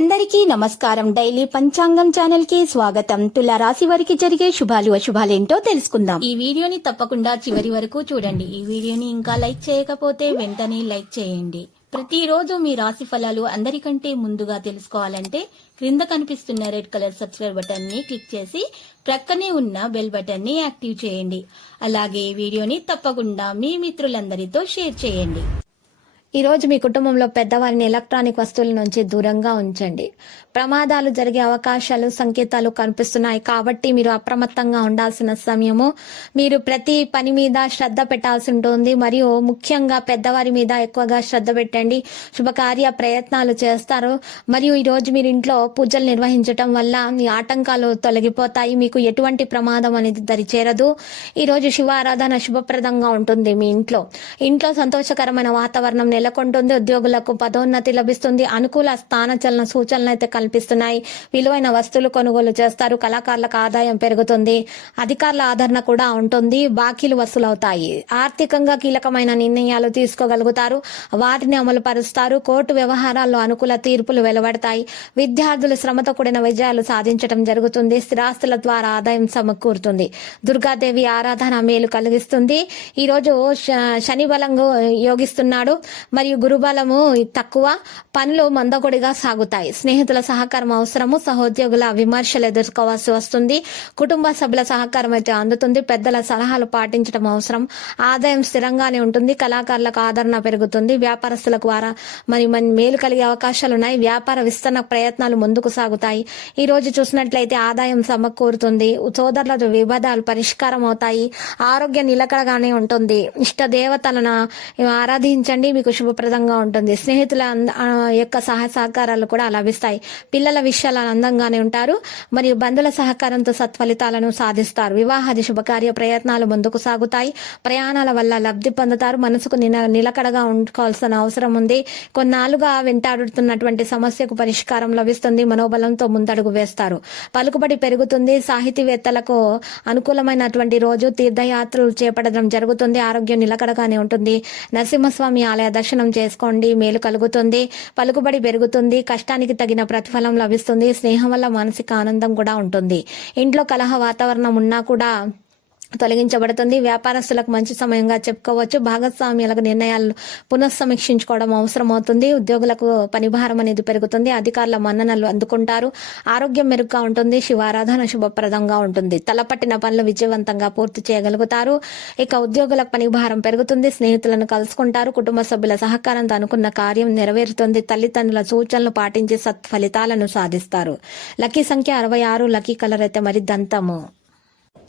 అందరికీ నమస్కారం. డైలీ పంచాంగం ఛానల్ కి స్వాగతం. తుల రాశి వారికి జరిగే శుభాలు అశుభాలేంటో తెలుసుకుందాం. ఈ వీడియోని తప్పకుండా చివరి వరకు చూడండి. ఈ వీడియోని ఇంకా లైక్ చేయకపోతే వెంటనే లైక్ చేయండి. ప్రతిరోజు మీ రాశి ఫలాలు అందరికంటే ముందుగా తెలుసుకోవాలంటే క్రింద కనిపిస్తున్న రెడ్ కలర్ సబ్స్క్రైబ్ బటన్ ని క్లిక్ చేసి ప్రక్కనే ఉన్న బెల్ బటన్ ని యాక్టివ్ చేయండి. అలాగే ఈ వీడియోని తప్పకుండా మీ మిత్రులందరితో షేర్ చేయండి. ఈ రోజు మీ కుటుంబంలో పెద్దవారిని ఎలక్ట్రానిక్ వస్తువుల నుంచి దూరంగా ఉంచండి. ప్రమాదాలు జరిగే అవకాశాలు సంకేతాలు కనిపిస్తున్నాయి కాబట్టి మీరు అప్రమత్తంగా ఉండాల్సిన సమయము. మీరు ప్రతి పని మీద శ్రద్ధ పెట్టాల్సి ఉంటుంది మరియు ముఖ్యంగా పెద్దవారి మీద ఎక్కువగా శ్రద్ధ పెట్టండి. శుభకార్య ప్రయత్నాలు చేస్తారు మరియు ఈ రోజు మీరు ఇంట్లో పూజలు నిర్వహించటం వల్ల మీ ఆటంకాలు తొలగిపోతాయి. మీకు ఎటువంటి ప్రమాదం అనేది దరిచేరదు. ఈ రోజు శివ ఆరాధన శుభప్రదంగా ఉంటుంది. మీ ఇంట్లో సంతోషకరమైన వాతావరణం నెలకొంటుంది. ఉద్యోగులకు పదోన్నతి లభిస్తుంది. అనుకూల స్థానచలన సూచనలు అయితే కల్పిస్తున్నాయి. విలువైన వస్తువులు కొనుగోలు చేస్తారు. కళాకారులకు ఆదాయం పెరుగుతుంది. అధికారుల ఆదరణ కూడా ఉంటుంది. బాకీలు వసూలవుతాయి. ఆర్థికంగా కీలకమైన నిర్ణయాలు తీసుకోగలుగుతారు. వాటిని అమలు పరుస్తారు. కోర్టు వ్యవహారాల్లో అనుకూల తీర్పులు వెలువడతాయి. విద్యార్థులు శ్రమతో కూడిన విజయాలు సాధించడం జరుగుతుంది. స్థిరాస్తుల ద్వారా ఆదాయం సమకూరుతుంది. దుర్గాదేవి ఆరాధన మేలు కలిగిస్తుంది. ఈ రోజు శని బలంగా యోగిస్తున్నాడు మరియు గురుబలము తక్కువ. పనులు మందకొడిగా సాగుతాయి. స్నేహితుల సహకారం అవసరము. సహోద్యోగుల విమర్శలు ఎదుర్కోవాల్సి వస్తుంది. కుటుంబ సభ్యుల సహకారం అయితే అందుతుంది. పెద్దల సలహాలు పాటించడం అవసరం. ఆదాయం స్థిరంగానే ఉంటుంది. కళాకారులకు ఆదరణ పెరుగుతుంది. వ్యాపారస్తులకు మరి మేలు కలిగే అవకాశాలు ఉన్నాయి. వ్యాపార విస్తరణ ప్రయత్నాలు ముందుకు సాగుతాయి. ఈ రోజు చూసినట్లయితే ఆదాయం సమకూరుతుంది. సోదరుల వివాదాలు పరిష్కారం అవుతాయి. ఆరోగ్యం నిలకడగానే ఉంటుంది. ఇష్ట దేవతలను ఆరాధించండి. మీకు శుభప్రదంగా ఉంటుంది. స్నేహితుల యొక్క సహకారాలు కూడా లభిస్తాయి. పిల్లల విషయాలు అందంగానే ఉంటారు మరియు బంధువుల సహకారంతో సత్ఫలితాలను సాధిస్తారు. వివాహాది శుభకార్య ప్రయత్నాలు ముందుకు సాగుతాయి. ప్రయాణాల వల్ల లబ్ధి పొందుతారు. మనసుకు నిలకడగా ఉండుకోవాల్సిన అవసరం ఉంది. కొన్నాళ్లుగా వెంటాడుతున్నటువంటి సమస్యకు పరిష్కారం లభిస్తుంది. మనోబలంతో ముందడుగు వేస్తారు. పలుకుబడి పెరుగుతుంది. సాహితీవేత్తలకు అనుకూలమైనటువంటి రోజు. తీర్థయాత్రలు చేపట్టడం జరుగుతుంది. ఆరోగ్యం నిలకడగానే ఉంటుంది. నరసింహస్వామి ఆలయ దర్శనం చేసుకోండి. మేలు కలుగుతుంది. పలుకుబడి పెరుగుతుంది. కష్టానికి తగిన ప్రతిఫలం లభిస్తుంది. స్నేహం వల్ల మానసిక ఆనందం కూడా ఉంటుంది. ఇంట్లో కలహ వాతావరణం ఉన్నా కూడా తొలగించబడుతుంది. వ్యాపారస్తులకు మంచి సమయంగా చెప్పుకోవచ్చు. భాగస్వామ్యాలకు నిర్ణయాలు పునఃసమీక్షించుకోవడం అవసరమవుతుంది. ఉద్యోగులకు పనిభారం అనేది పెరుగుతుంది. అధికారుల మన్ననలు అందుకుంటారు. ఆరోగ్యం మెరుగ్గా ఉంటుంది. శివారాధన శుభప్రదంగా ఉంటుంది. తలపట్టిన పనులు విజయవంతంగా పూర్తి చేయగలుగుతారు. ఇక ఉద్యోగులకు పనిభారం పెరుగుతుంది. స్నేహితులను కలుసుకుంటారు. కుటుంబ సభ్యుల సహకారంతో అనుకున్న కార్యం నెరవేరుతుంది. తల్లిదండ్రుల సూచనలు పాటించి సత్ఫలితాలను సాధిస్తారు. లక్కీ సంఖ్య 66. లక్కీ కలర్ అయితే మరి దంతము.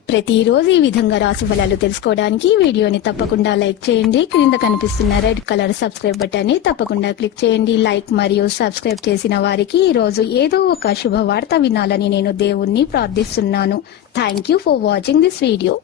ప్రతిరోజు ఈ విధంగా రాశి ఫలాలు తెలుసుకోవడానికి వీడియోని తప్పకుండా లైక్ చేయండి. క్రింద కనిపిస్తున్న రెడ్ కలర్ సబ్స్క్రైబ్ బటన్ ని తప్పకుండా క్లిక్ చేయండి. లైక్ మరియు సబ్స్క్రైబ్ చేసిన వారికి ఈ రోజు ఏదో ఒక శుభవార్త వినాలని నేను దేవుణ్ణి ప్రార్థిస్తున్నాను. Thank you for watching this video.